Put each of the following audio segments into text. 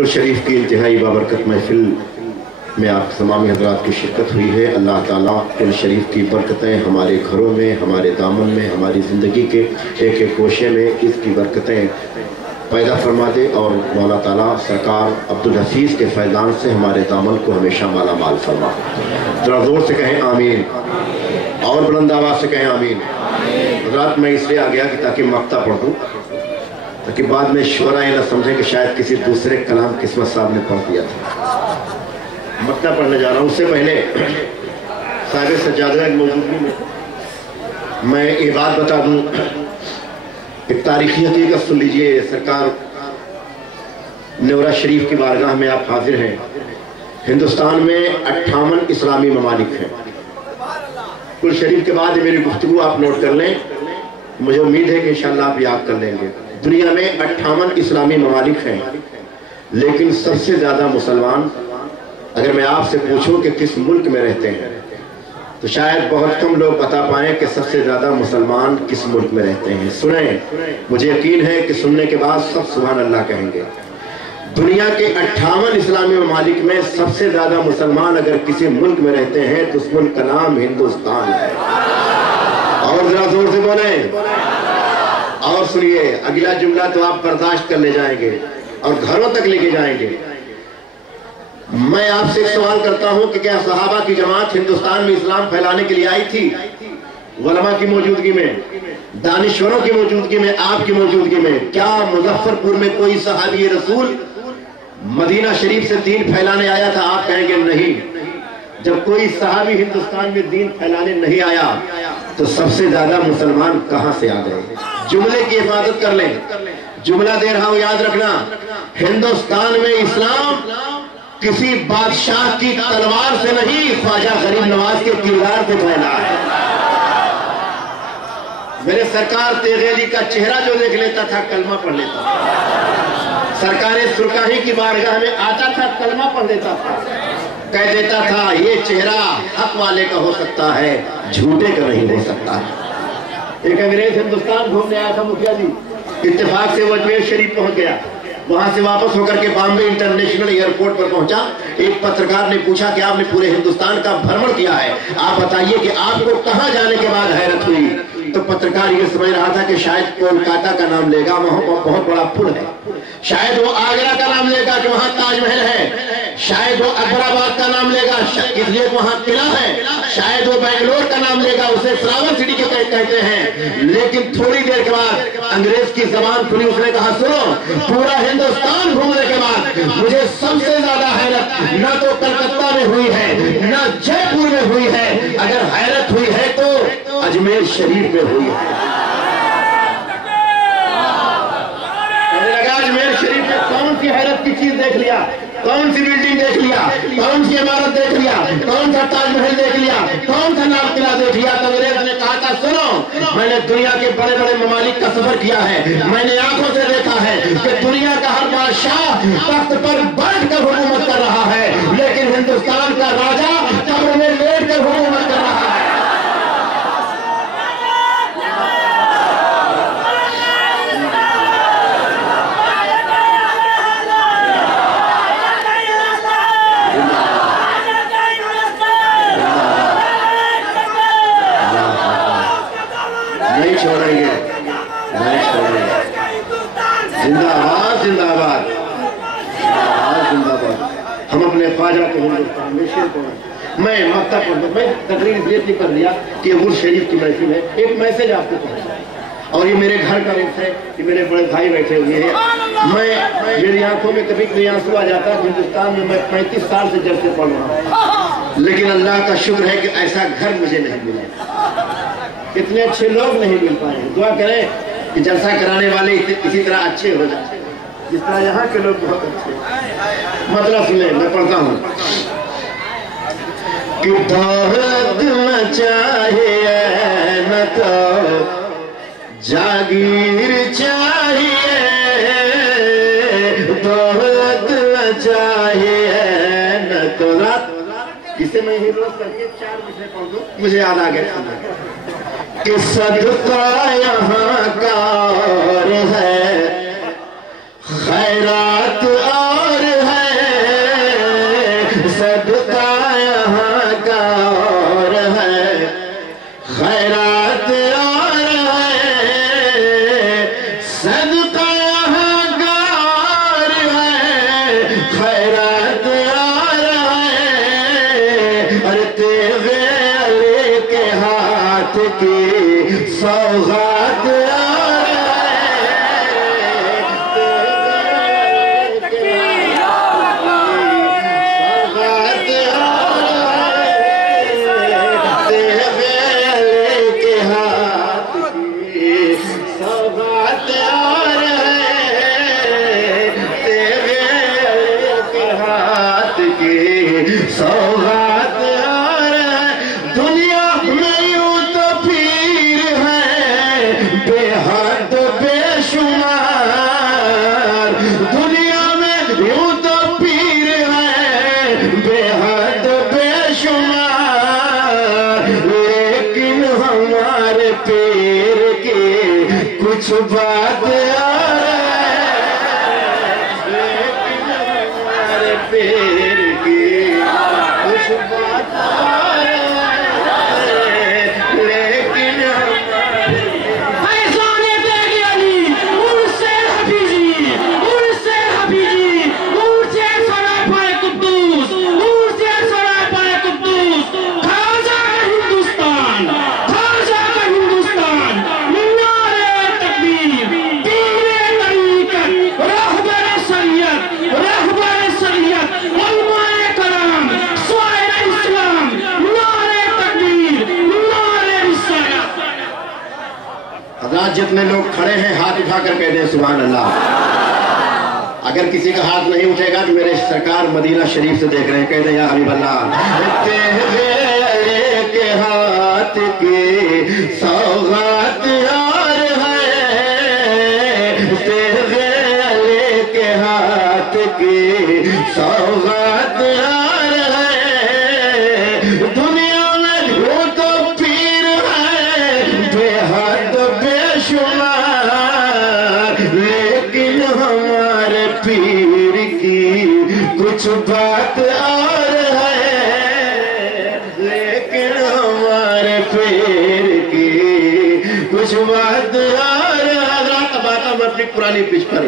कुल शरीफ की इंतहाई बाबरकत महफिल में आप तमामी हज़रात की शिरकत हुई है। अल्लाह ताला कुल शरीफ की बरकतें हमारे घरों में, हमारे दामन में, हमारी ज़िंदगी के एक एक गोशे में इसकी बरकतें पैदा फरमा दे और मौला ताला सरकार अब्दुल हफीज़ के फैज़ान से हमारे दामन को हमेशा माला माल फरमा। ज़रा ज़ोर से कहें आमीन, और बुलंद आवाज़ से कहें आमीन। हज़रात मैं इसलिए आ गया कि ताकि मक्ता पढ़ दूँ, ताकि बाद में शुरा ये न समझें कि शायद किसी दूसरे कलाम किस्मत साहब ने पढ़ दिया था। मक्ता पढ़ने जा रहा हूँ। उससे पहले साहिब सज्जादा की मौजूदगी में मैं ये बात बता दूँ, एक तारीखी हकीकत सुन लीजिए। सरकार नेवरा शरीफ की बारगाह में आप हाजिर हैं। हिंदुस्तान में 58 इस्लामी ममालिक हैं। कुल शरीफ के बाद मेरी गुफ्तगू आप नोट कर लें, मुझे उम्मीद है कि इंशाअल्लाह आप याद कर लेंगे। दुनिया में 58 इस्लामी ममालिक हैं, लेकिन सबसे ज्यादा मुसलमान, अगर मैं आपसे पूछूं कि किस मुल्क में रहते हैं तो शायद बहुत कम लोग बता पाएं कि सबसे ज्यादा मुसलमान किस मुल्क में रहते हैं। सुने, मुझे यकीन है कि सुनने के बाद सब सुभान अल्लाह कहेंगे। दुनिया के 58 इस्लामी ममालिक में सबसे ज्यादा मुसलमान अगर किसी मुल्क में रहते हैं तो उस मुल्क का नाम हिंदुस्तान है। और जरा जोर से बोले और सुनिए, अगला जुमला तो आप बर्दाश्त कर ले जाएंगे और घरों तक लेके जाएंगे। मैं आपसे एक सवाल करता हूं कि क्या सहाबा की जमात हिंदुस्तान में इस्लाम फैलाने के लिए आई थी? उलमा की मौजूदगी में, दानिश्वरों की मौजूदगी में, आपकी मौजूदगी में। क्या मुजफ्फरपुर में कोई सहाबी रसूल मदीना शरीफ से दीन फैलाने आया था? आप कहेंगे नहीं। जब कोई सहाबी हिंदुस्तान में दीन फैलाने नहीं आया तो सबसे ज्यादा मुसलमान कहां से आ गए? जुमले की हिफाजत कर लें, जुमला दे रहा हूं, याद रखना। हिंदुस्तान में इस्लाम किसी बादशाह की तलवार से नहीं, ख्वाजा गरीब नवाज के किरदार से फैला है। मेरे सरकार तेगेली का चेहरा जो देख लेता था कलमा पढ़ लेता था। सरकार सुरकाही की बारगाह में आता था, कलमा पढ़ लेता था, कह देता था ये चेहरा हक वाले का हो सकता है, झूठे का नहीं हो सकता। एक अंग्रेज हिंदुस्तान घूमने आया था मुखिया जी, इत्तेफाक से वो अजमेर शरीफ पहुंच गया। वहां से वापस होकर के बॉम्बे इंटरनेशनल एयरपोर्ट पर पहुंचा। एक पत्रकार ने पूछा कि आपने पूरे हिंदुस्तान का भ्रमण किया है, आप बताइए कि आपको कहां जाने के बाद हैरत हुई? तो पत्रकार ये समझ रहा था कि शायद कोलकाता का नाम लेगा, वहां बहुत बड़ा पुल है। शायद वो आगरा का नाम लेगा कि वहां ताजमहल है। शायद वो अकबराबाद का नाम लेगा, इसलिए वहां किला है। शायद वो बेंगलोर का नाम लेगा, उसे फ्लावर सिटी के कहते हैं। लेकिन थोड़ी देर के बाद अंग्रेज की जबान खुली, उसने कहा सुनो, पूरा हिंदुस्तान घूमने के बाद मुझे सबसे ज्यादा हैरत न तो कलकत्ता में हुई है, न जयपुर में हुई है। अगर हैरत हुई है तो अजमेर शरीफ में हुई है। मुझे लगा अजमेर शरीफ में कौन सी हैरत की चीज देख लिया, कौन सी बिल्डिंग देख लिया, कौन सी इमारत देख लिया, कौन सा ताजमहल देख लिया, कौन सा लाल किला देख लिया। तो अंग्रेज ने कहा था सुनो, मैंने दुनिया के बड़े बड़े ममालिक का सफर किया है, मैंने आंखों से देखा है कि दुनिया का हर बादशाह तख्त पर बैठकर हुकूमत कर रहा है, लेकिन हिंदुस्तान का राजा कब्र में लेटकर हुकूमत कर रहा है। जिंदाबाद जिंदाबाद जिंदाबाद। हम अपने ख्वाजा के हिंदुस्तान में शेर को मैं तकरीर इसलिए कर दिया कि गुर शरीफ की महफिल है, एक मैसेज आपको पहुंचा। और ये मेरे घर का रुख है कि मेरे बड़े भाई बैठे हुए हैं। मेरी आंखों में कभी कभी आंसू आ जाता है। हिंदुस्तान में मैं 35 साल से जब से पढ़ रहा हूँ, लेकिन अल्लाह का शुक्र है कि ऐसा घर मुझे नहीं मिला। इतने अच्छे लोग नहीं मिल पाए। दुआ करें कि जलसा कराने वाले इसी तरह अच्छे हो जाए जिस तरह यहाँ के लोग बहुत अच्छे। मतलब सुने, मैं पढ़ता हूँ कि दौलत न चाहिए न तो जागीर चाहिए, दौलत न चाहिए न तो रात। इसे मैं ही रोज करके 4 विषय पढ़ दूं, मुझे याद आ गया कि सदका यहाँ का और है, खैरात और जितने लोग खड़े हैं हाथ उठा कर कह दें सुभान अल्लाह। अगर किसी का हाथ नहीं उठेगा तो मेरे सरकार मदीना शरीफ से देख रहे हैं, कह दें या हबीब अल्लाह। तेरे के हाथ की सौगात और है, तेरे के हाथ की सौगात और है। दुनिया में वो तो पीर है बेहद बेशुमार, लेकिन हमारे पीर की कुछ बात और है, लेकिन हमारे पीर की कुछ बात और है। बात हम अपनी पुरानी पिच पर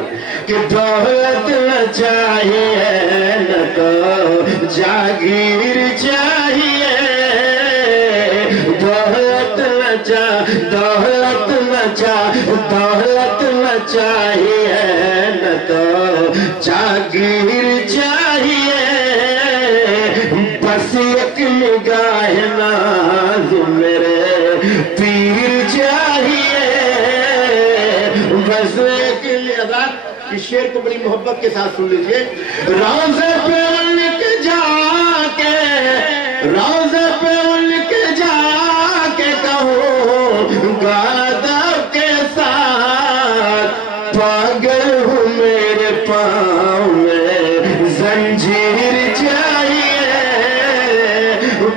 कि दौलत न चाहिए न तो जागीर चाहिए, दौलत न चाहिए न तो जागीर चाहिए, बस एक निगाह नाज़ मेरे पीर चाहिए, बस एक निगाह। इस शेर को बड़ी मोहब्बत के साथ सुन लीजिए। रोज़े पे उनके जाके, रोज़े पे उनके जाके कहूँ गादब के साथ, पागल हूँ मेरे पाँव में जंजीर चाहिए,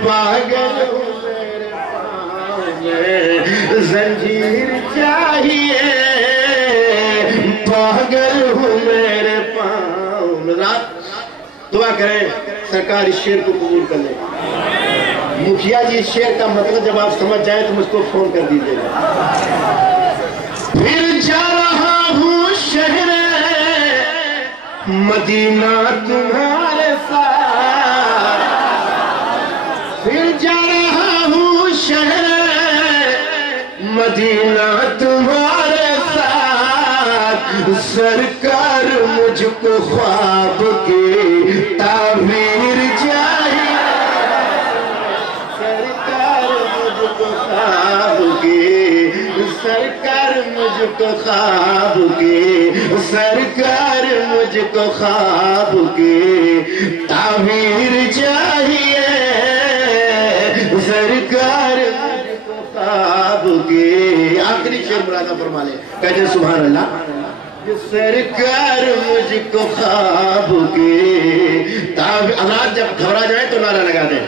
पागल हूँ मेरे पाँव में जंजीर चाहिए, पागल हूँ मेरे पाँव में। रात दुआ करें सरकार इस शेर को कबूल कर ले। मुखिया जी इस शेर का मतलब जब आप समझ जाए तो मुझको फोन कर दीजिएगा। फिर जा रहा हूँ शहर मदीना तुम्हारे साथ, फिर जा रहा हूँ शहर मदीना तुम्हारे साथ, सरकार मुझको ख्वाब की ताबीर चाहिए, सरकार मुझको ख्वाब की, सरकार मुझको ख्वाब की, सरकार मुझको ख्वाब की ताबीर चाहिए, सरकार मुझको ख्वाब की। आखिरी शेर मुरादा फरमा ले, कहते सुभान अल्लाह। सरकार मुझको ख्वाब की ताबीर, जब घबरा जाए तो नारा लगा दे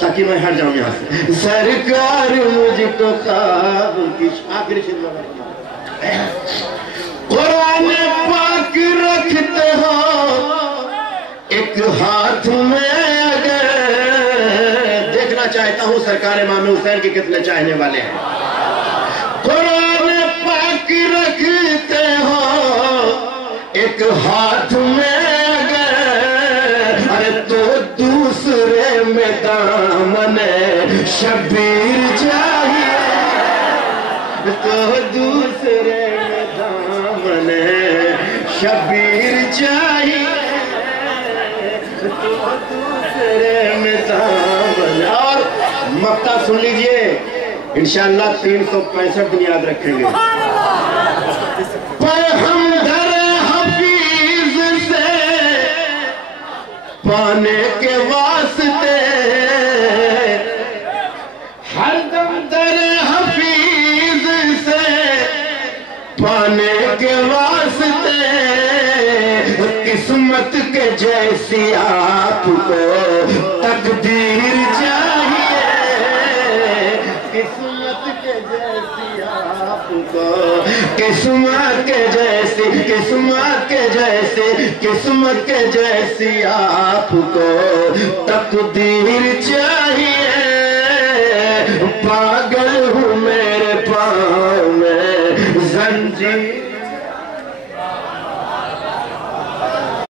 ताकि मैं हट जाऊं यहाँ से। सरकार मुझको ख्वाब की। आखिरी शेर कुरान पाक रखते हो एक हाथ में, अगर देखना चाहता हूँ सरकार इमाम हुसैन के कितने चाहने वाले हैं। कुरान पाक रखते हो एक हाथ में अगर, अरे तो दूसरे में दामन शबीर चाहिए, तो दूसरे में दामन शबीर चाहिए, तो दूसरे में दामन। और मक्ता सुन लीजिए, इंशाअल्लाह 365 दिन याद रखेंगे। पर हम पाने के वास्ते हर दम दर हफीज से, पाने के वास्ते किस्मत के जैसी आपको तकदीर चाहिए, किस्मत के जैसी आपको, किस्मत के जैसी, किस्मत के जैसी, किस्मत के जैसी आपको तकदीर चाहिए, पागल हूँ मैं